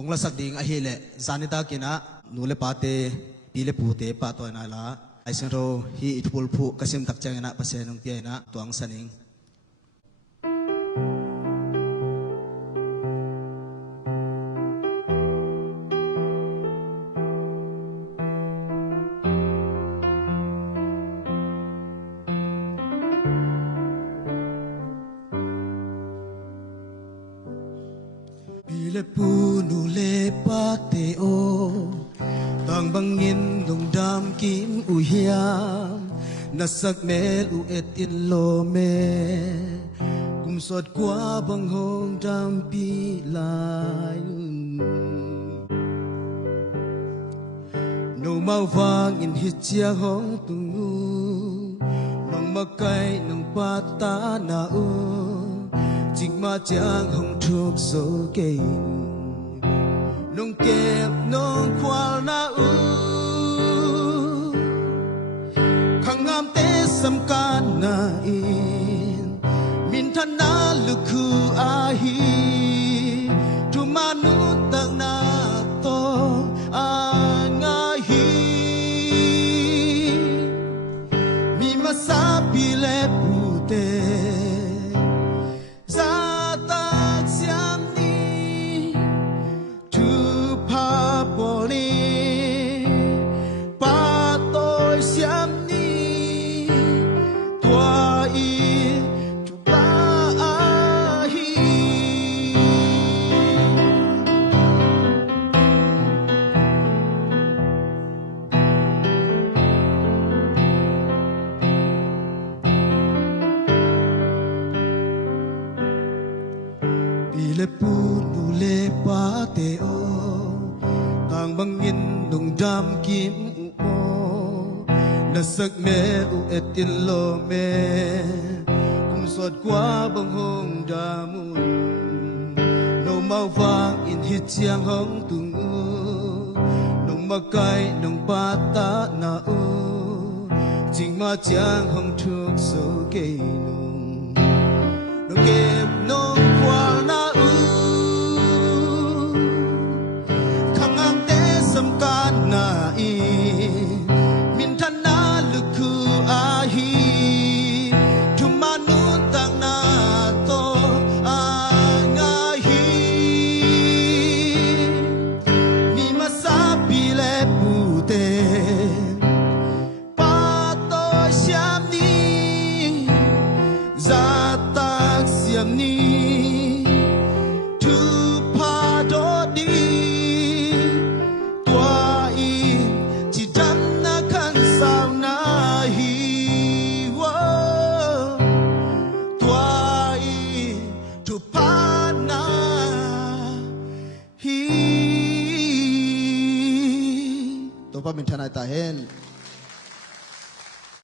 kung la sak ding a hi le zanita kina nule pate pile pute pa to na la ai sen ro hi itpul phu kasim tak chang na pase nong ti na tuang saning pile pu nule pate o tang bangin dong dam kim u hiam nasak mel u et in lo me kum sot kwa bang hong dam pi lai no mau vang in hit chia hong tu nong makai nong pata na u chính mà chẳng không thuộc số kê nông kẹp nông khoal na u khang ngam te sam ka na in min than na lukhu a hi tu manu tang na to a nga hi mi masapi le pute le pu nu le pa te o tang bangin nong dam kim u o na sak me u etin lo me kum sot kwa bang hong damun no mau vang in hit chiang hong tung u nong makai nong pa ta na u jing ma chiang hong thuk so ke nong no kep nong kwa na na in min than na lukhu a hi tu manu tang na to a nga hi mi masapi le pute pa to siam ni za tak siam ni tu pa do di to pa min thanai ta hen